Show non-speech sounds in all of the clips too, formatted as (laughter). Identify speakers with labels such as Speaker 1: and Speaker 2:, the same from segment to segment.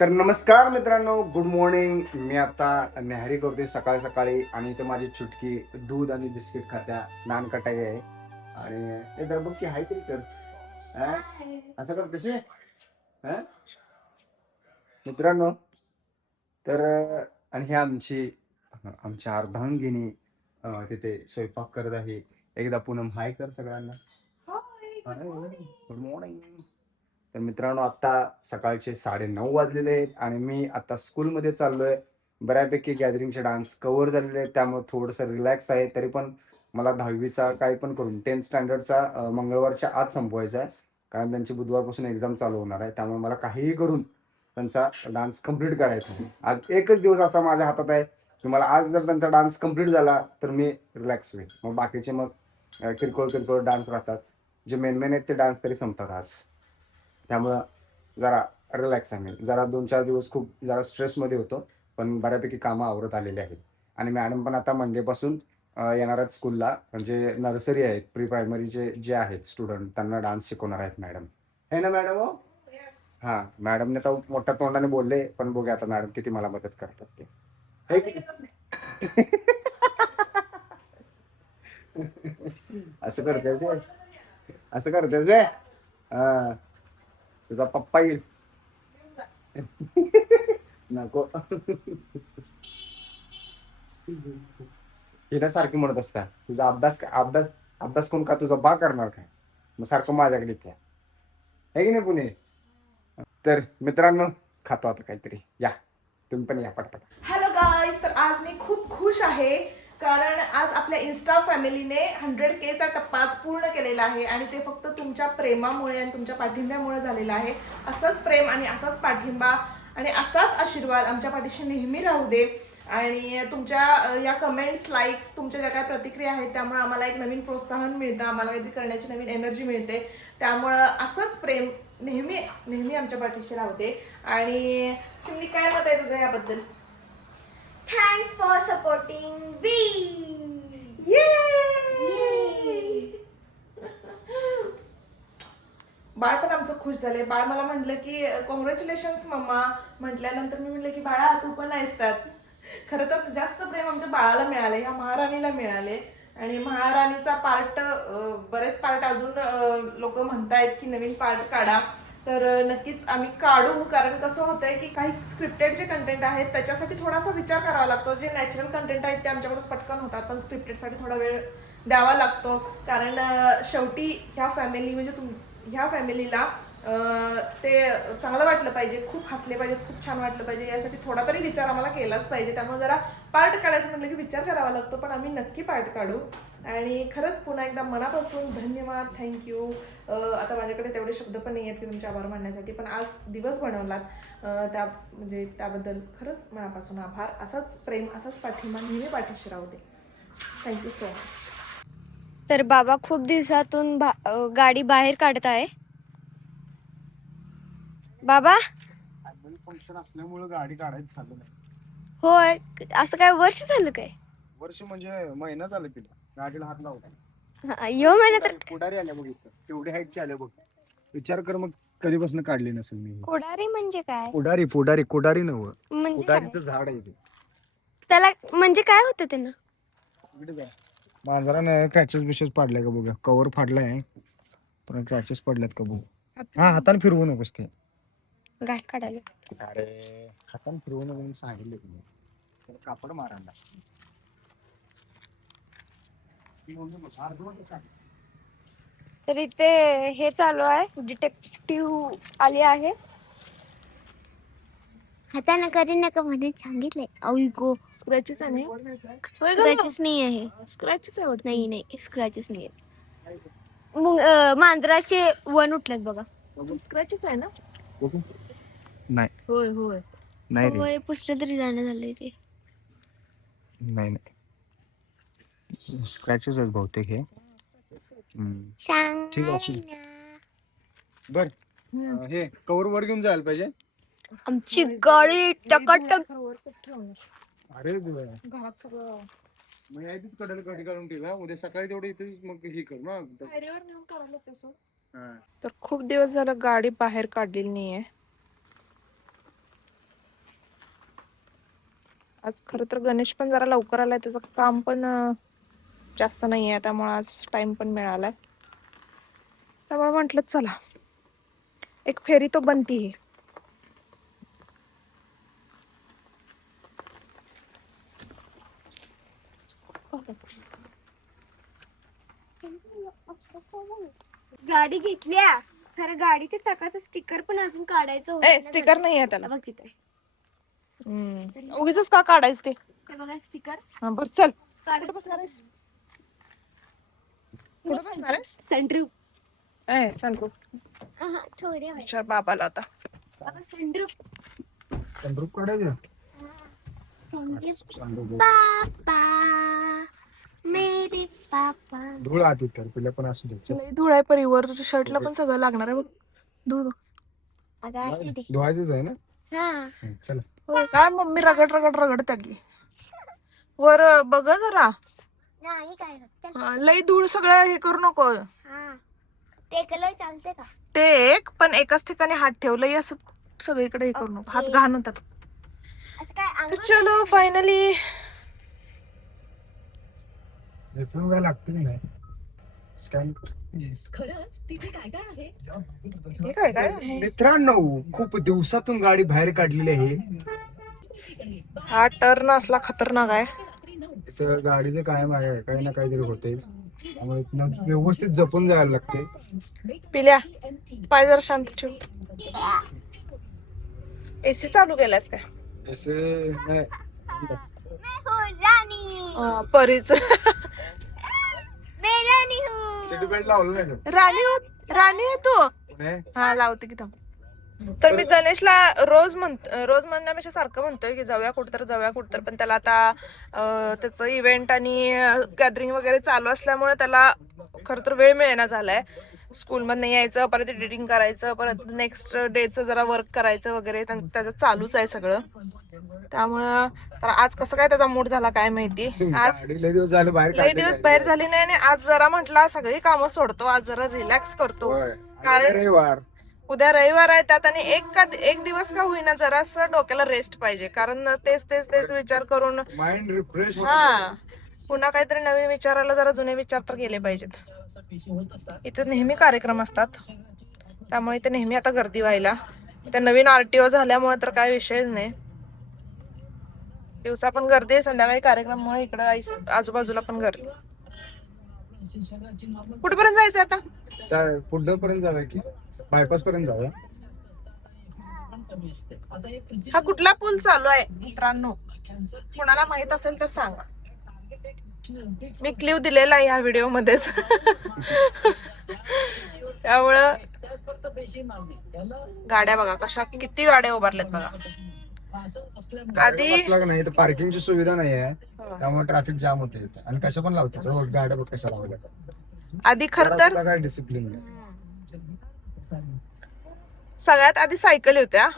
Speaker 1: तर नमस्कार मित्रांनो गुड मॉर्निंग. मी आता न्याहारी करतोय सकाळी सकाळी आणि इथं माझी चुटकी दूध आणि बिस्किट खात्या नान कटाई आहे. आणि ते जर बघ की हाय तरी कर? असं कर कशी मित्रांनो तर आणि हे आमची आमच्या अर्धांगिनी तिथे स्वयंपाक करत आहे. एकदा पूनम हाय कर सगळ्यांना. गुड मॉर्निंग तर मित्रांनो आत्ता सकाळचे साडे नऊ वाजलेले आहेत आणि मी आत्ता स्कूलमध्ये चाललोय. बऱ्यापैकी गॅदरिंगचे डान्स कव्हर झालेले आहेत त्यामुळे थोडंसं रिलॅक्स आहे. तरी पण मला दहावीचा काही पण करून टेन्थ स्टँडर्डचा मंगळवारच्या आज संपवायचा आहे. कारण त्यांची बुधवारपासून एक्झाम चालू होणार आहे. त्यामुळे मला काहीही करून त्यांचा डान्स कंप्लीट करायचा आज एकच दिवस असा माझ्या हातात आहे की मला आज जर त्यांचा डान्स कंप्लीट झाला तर मी रिलॅक्स होईल. मग बाकीचे मग किरकोळ किरकोळ डान्स राहतात. जे मेन मेन आहेत ते डान्स तरी संपतात आज. त्यामुळं जरा रिलॅक्स आहे. मी जरा दोन चार दिवस खूप जरा स्ट्रेसमध्ये होतो पण बऱ्यापैकी कामं आवरत आलेली आहेत. आणि मॅडम पण आता मंडेपासून आहेत स्कूलला म्हणजे नर्सरी आहेत प्री प्रायमरीचे जे आहेत स्टुडंट त्यांना डान्स शिकवणार आहेत मॅडम हे ना मॅडम हो? हां मॅडमने तर मोठ्या तोंडाने बोलले पण बघूया आता मॅडम किती मला मदत करतात ते. हे (laughs) असं करतेस व्हय? असं करतेस वे हा. तुझा पप्पा येईल नको हिला सारखी म्हणत असता तुझा अभ्यास अभ्यास अभ्यास कोण का तुझा बा करणार काय मग सारखं माझ्याकडे इथे आहे की नाही पुणे तर मित्रांनो खातो आता काहीतरी या तुम्ही पण या पटपट
Speaker 2: हॅलो गाईस तर आज मी खूप खुश आहे कारण आज आपल्या इन्स्टा फॅमिलीने हंड्रेड केचा टप्पा आज पूर्ण केलेला आहे आणि ते फक्त तुमच्या प्रेमामुळे आणि तुमच्या पाठिंब्यामुळे झालेलं आहे. असंच प्रेम आणि असाच पाठिंबा आणि असाच आशीर्वाद आमच्या पाठीशी नेहमी राहू दे. आणि तुमच्या या कमेंट्स लाईक्स तुमच्या ज्या काय प्रतिक्रिया आहेत त्यामुळे आम्हाला एक नवीन प्रोत्साहन मिळतं आम्हाला काहीतरी करण्याची नवीन एनर्जी मिळते. त्यामुळं असंच प्रेम नेहमी नेहमी आमच्या पाठीशी राहू दे. आणि चिमणी काय मत आहे तुझं याबद्दल?
Speaker 3: Thanks for supporting supporting Yay!
Speaker 2: बाळ पण आमचं खुश झालंय. बाळ मला म्हटलं की कॉंग्रॅच्युलेशन्स मम्मा. म्हटल्यानंतर मी म्हटलं की बाळा तू पण असतात खरं तर जास्त प्रेम आमच्या बाळाला मिळाले ह्या महाराणीला मिळाले आणि महाराणीचा पार्ट बरेच पार्ट अजून लोक म्हणतायत की नवीन पार्ट काढा. तर नक्कीच आम्ही काढू. कारण कसं होतंय की काही स्क्रिप्टेड जे कंटेंट आहेत त्याच्यासाठी थोडासा विचार करावा लागतो. जे नॅचरल कंटेंट आहेत ते आमच्याकडून पटकन होतात. पण स्क्रिप्टेडसाठी थोडा वेळ द्यावा लागतो. कारण शेवटी ह्या फॅमिली म्हणजे तुम ह्या फॅमिलीला ते चांगलं वाटलं पाहिजे खूप हसले पाहिजेत खूप छान वाटलं पाहिजे यासाठी थोडा तरी विचार आम्हाला केलाच पाहिजे. त्यामुळे जरा पार्ट काढायचं म्हटलं की विचार करावा लागतो पण आम्ही नक्की पार्ट काढू. आणि खरंच पुन्हा एकदा मनापासून धन्यवाद थँक्यू आता माझ्याकडे तेवढे शब्द पण नाही आहेत की तुमचे आभार मानण्यासाठी पण आज दिवस बनवलात. त्या म्हणजे त्याबद्दल खरंच मनापासून आभार. असाच प्रेम असाच पाठिंबा नेहमी पाठीशी राहू दे. थँक्यू सो मच
Speaker 3: तर बाबा खूप दिवसातून बा- गाडी बाहेर काढत आहे बाबा?
Speaker 1: फंक्शन असल्यामुळे गाडी काढायचं झालं नाही.
Speaker 3: होय. असं काय वर्ष झालं काय?
Speaker 1: वर्ष म्हणजे महिना झाला तिला. गाडीला हात लावता.
Speaker 3: हा, यो महिना तर
Speaker 1: पुढारी आल्या बघ इथं. तेवढी हाईटची आल्या बघ. विचार कर मग कधीपासून काढली नसेल मी.
Speaker 3: कोडारी म्हणजे काय?
Speaker 1: पुढारी पुढारी कोडारी नव
Speaker 3: म्हणजे काय?
Speaker 1: झाड आहे ते.
Speaker 3: त्याला म्हणजे काय होतं त्यानं?
Speaker 1: इकडे जा. मांजराने क्रॅचेस बिचेस पाडलाय का बघा? कवर फाडलाय. पण क्रॅचेस पडल्यात का बघ? हा हाताने फिरवू नकोस ते.
Speaker 3: गाठ काढायला.
Speaker 1: अरे हाताने फिरवू नको म्हणून सांगितले तुम्ही कापड मारायला
Speaker 3: तर इथे हे चालू आहे डिटेक्टिव्ह आली आहे.
Speaker 4: हाताने कधी नका म्हणे सांगितलंय. गो.
Speaker 2: स्क्रॅचेस आहे
Speaker 4: स्क्रॅचेस नाही आहे.
Speaker 2: स्क्रॅचेस आहे
Speaker 4: नाही नाही स्क्रॅचेस नाही आहे. मांजराचे वन उठलेत बघा.
Speaker 2: स्क्रॅचेस आहे ना?
Speaker 1: नाही.
Speaker 2: होय होय.
Speaker 1: नाही रे.
Speaker 4: वय पुसलं तरी जाणं झालंय ते.
Speaker 1: नाही नाही. स्क्रॅचेस आहेत बहुतेक हे. हम्म.
Speaker 4: सांग.
Speaker 1: ठीक आहे, असेल. बर अं, हे कवर वर घेऊन जायला पाहिजे.
Speaker 4: आमची गाडी टकाटक
Speaker 1: अरे
Speaker 2: घरात सगळं.
Speaker 1: मग यायचीच कडेल गाडी काढून ठेवा. उद्या सकाळी तेवढे इथे मग हे कर ना. हा.
Speaker 2: तर खूप दिवस झालं गाडी बाहेर काढलेली नाहीये. आज खरं तर गणेश पण जरा लवकर आलाय. त्याचं काम पण जास्त नाही आहे त्यामुळे आज टाइम पण मिळालाय. त्यामुळे म्हटलं चला. एक फेरी तो बनती है.
Speaker 3: गाडी घेतल्या. खरं गाडीच्या चाकाचं स्टिकर पण अजून काढायचं
Speaker 2: स्टिकर. नाही आहे त्याला.
Speaker 3: बघ तिथे.
Speaker 2: उगीच का काढायचं ते?
Speaker 3: ते बघा स्टिकर
Speaker 2: हा बरं चल. कुठं बसणार आहेस? कुठं बसणार आहेस?
Speaker 3: सनरूफ
Speaker 2: ए सनरूफ
Speaker 3: थोडे
Speaker 2: विचार बाबाला आता.
Speaker 3: सनरूफ
Speaker 1: संद्रूप काढायचं?
Speaker 3: सनरूफ पापा मेरे पापा.
Speaker 1: धूळ आत येत पिल्या पण असू दे
Speaker 2: लई धूळ आहे परिवर तुझ्या शर्टला पण सगळं लागणार आहे बघ. धूळ बघ.
Speaker 3: अगं असू दे.
Speaker 1: धुवायचंच आहे ना?
Speaker 3: हा.
Speaker 1: हं, चला.
Speaker 2: काय मम्मी रगड रगड रगड त्यागी वर बघ जरा.
Speaker 3: नाही काय होत. चल.
Speaker 2: हा, लई धूळ सगळं हे करू नको.
Speaker 3: हा. टेकलं चालते का?
Speaker 2: टेक पण एकाच ठिकाणी हात ठेवलंय असं सगळीकडे हे करू नको. हात घाण होतात.
Speaker 3: असं काय
Speaker 2: तर
Speaker 3: अंगावर
Speaker 2: चलो फायनली
Speaker 1: एफएम काय लागते की नाही? स्कॅन
Speaker 2: हे काय काय आहे?
Speaker 1: मित्रांनो खूप दिवसातून गाडी बाहेर काढलेली आहे.
Speaker 2: हा टर्न असला खतरनाक आहे.
Speaker 1: इथं गाडीचं कायम आहे काही ना काहीतरी होते त्यामुळे इथनं व्यवस्थित जपून जायला लागते
Speaker 2: पिल्या पाय जरा शांत ठेव. एसी चालू केलास काय?
Speaker 1: असे नाही.
Speaker 3: हूँ
Speaker 2: अं, परीच.
Speaker 3: मैं रानी हूँ.
Speaker 1: सीट बेल्ट लावलं नाही ना?
Speaker 2: राणी हो राणी आहे तू. हा लावते की थांब. तर मी गणेशला रोज म्हणतो रोज म्हणण्यापेक्षा सारखं म्हणतोय की जाऊया कुठतर जाऊया कुठतर. पण त्याला आता अं, त्याचं इव्हेंट आणि गॅदरिंग वगैरे चालू असल्यामुळे त्याला खरं तर वेळ मिळेना झालाय. स्कूलमधनं यायचं परत एडिटिंग करायचं परत नेक्स्ट डेचं जरा वर्क करायचं वगैरे त्यां- त्याचं चालूच आहे सगळं. त्यामुळं तर आज कसं काय त्याचा मूड झाला काय माहिती? (laughs) आज
Speaker 1: लय दिवस झाले बाहेर काढलेली
Speaker 2: दिवस. बाहेर झाली नाही आणि आज जरा म्हटला सगळी कामं सोडतो आज जरा रिलॅक्स करतो. कारण- उद्या रविवार आहे त्यात आणि एक का एक दिवस का होईना जरासं डोक्याला रेस्ट पाहिजे. कारण तेच तेच तेच विचार करून
Speaker 1: माइंड रिफ्रेश
Speaker 2: हा. पुन्हा काहीतरी नवीन विचारायला जरा जुने विचार तर गेले पाहिजेत. इथे नेहमी कार्यक्रम असतात. त्यामुळे इथे नेहमी आता गर्दी व्हायला. इथे नवीन आरटीओ झाल्यामुळे तर काय विषयच नाही. दिवसा पण गर्दी आहे संध्याकाळी कार्यक्रमामुळे इकडं आईस- आजूबाजूला पण गर्दी. कुठपर्यंत जायचं आता?
Speaker 1: पुढं पर्यंत जाऊया की बायपास पर्यंत जाऊया.
Speaker 2: हा कुठला पूल चालू आहे मित्रांनो? कोणाला माहीत असेल तर सांगा. मी क्लिव दिलेला आहे ह्या व्हिडिओ मध्येच त्यामुळं गाड्या बघा कशा किती गाड्या उभारल्यात बघा. आधी
Speaker 1: पार्किंगची सुविधा नाही आहे. त्यामुळे ट्रॅफिक जाम होते. आणि कशा पण लावतात. हो, गाड्या बघ कशा लावल्या
Speaker 2: आधी खर तर
Speaker 1: डिसिप्लिन
Speaker 2: सगळ्यात आधी सायकल होत्या.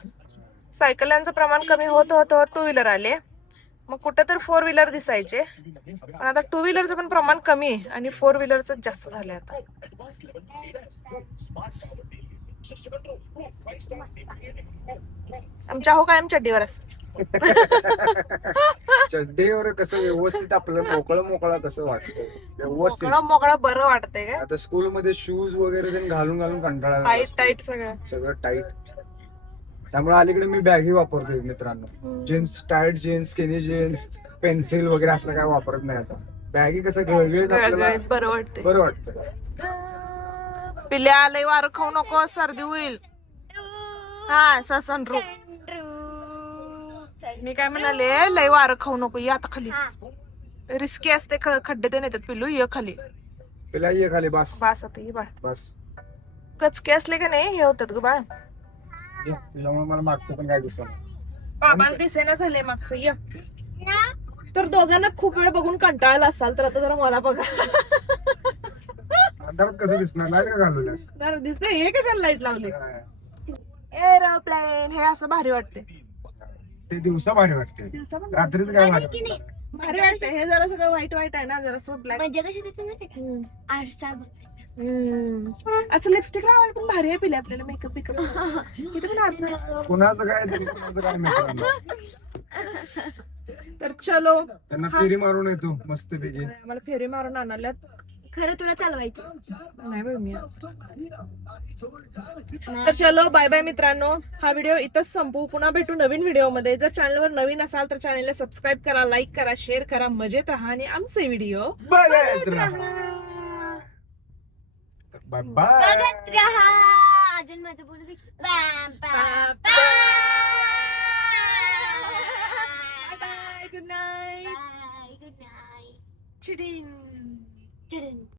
Speaker 2: सायकलांचं प्रमाण कमी होत होत होत टू व्हीलर आले. मग कुठं तर फोर व्हीलर दिसायचे. पण आता टू व्हीलरचं पण प्रमाण कमी आहे आणि फोर व्हीलरचं जास्त झालंय आता. आमच्या हो कायम चड्डीवर असत
Speaker 1: चड्डीवर कसं व्यवस्थित आपलं मोकळं मोकळं कसं वाटतं व्यवस्थित.
Speaker 2: मोकळा मोकळा बरं वाटतंय काय
Speaker 1: आता स्कूल मध्ये शूज वगैरे घालून घालून कंटाळा
Speaker 2: टाईट. टाईट सगळं.
Speaker 1: सगळं टाईट त्यामुळे अलीकडे मी बॅगी वापरतोय मित्रांनो. Jeans tight jeans skinny jeans pencil वगैरे असलं काय वापरत नाही आता. बॅगी कसं गळगळीत आपल्याला
Speaker 2: गळगळीत बरं वाटतंय.
Speaker 1: बरं वाटतं
Speaker 2: पिल्या लय वारं खाऊ नको सर्दी होईल. हा ससन रूप मी काय म्हणाले लय वारं खाऊ नको ये आता खाली. रिस्की असते ख- खड्डे ते नेतात पिल्लू ये खाली.
Speaker 1: तिला ये खाली बस.
Speaker 2: बास आता ये बाळ.
Speaker 1: बस.
Speaker 2: कचके असले का नाही हे होतात ग बाळ.
Speaker 1: ये. तुझ्यामुळे मला मागचं पण काय दिसत
Speaker 2: बाबाला दिसेना झाले मागचं ये. तर दोघांना खूप वेळ बघून कंटाळला असाल तर आता जरा मला बघा.
Speaker 1: अंधारात कसं दिसणार लाइट का घालवल्यास
Speaker 2: जरा दिसते हे कशाला लाइट लावली? एरोप्लेन हे असं भारी वाटते
Speaker 1: ते दिवसा भारी वाटते
Speaker 2: दिवसा पण
Speaker 1: रात्रीच काय वाटत
Speaker 3: नाही
Speaker 2: भारी वाटते हे जरा सगळं वाईट वाईट आहे ना जरा ब्लॅक
Speaker 3: मजा कशी देते माहिती का? आरसा बघ.
Speaker 2: असं लिपस्टिक लावायला पण भारी आहे पिले आपल्याला मेकअप बिकअप (laughs) इथे पण.
Speaker 1: कुणाचं काय तरी कुणाचं काय मित्रांनो
Speaker 2: तर चलो.
Speaker 1: त्यांना. फेरी मारून येतो मस्त पैकी.
Speaker 2: आम्हाला फेरी मारून आणल्यात.
Speaker 3: खरं तुला चालवायची.
Speaker 2: नाही बाई मी आज. तर चलो बाय बाय मित्रांनो. हा व्हिडिओ इथंच संपू. पुन्हा भेटू नवीन व्हिडिओमध्ये जर चॅनलवर नवीन असाल तर चॅनलला सबस्क्राईब करा लाईक करा शेअर करा मजेत राहा आणि आमचे व्हिडिओ
Speaker 1: बघत राहा.
Speaker 3: Bye bye. Bye
Speaker 2: bye. Bye bye. Good
Speaker 3: night. Good night.
Speaker 2: Chidin. Chidin.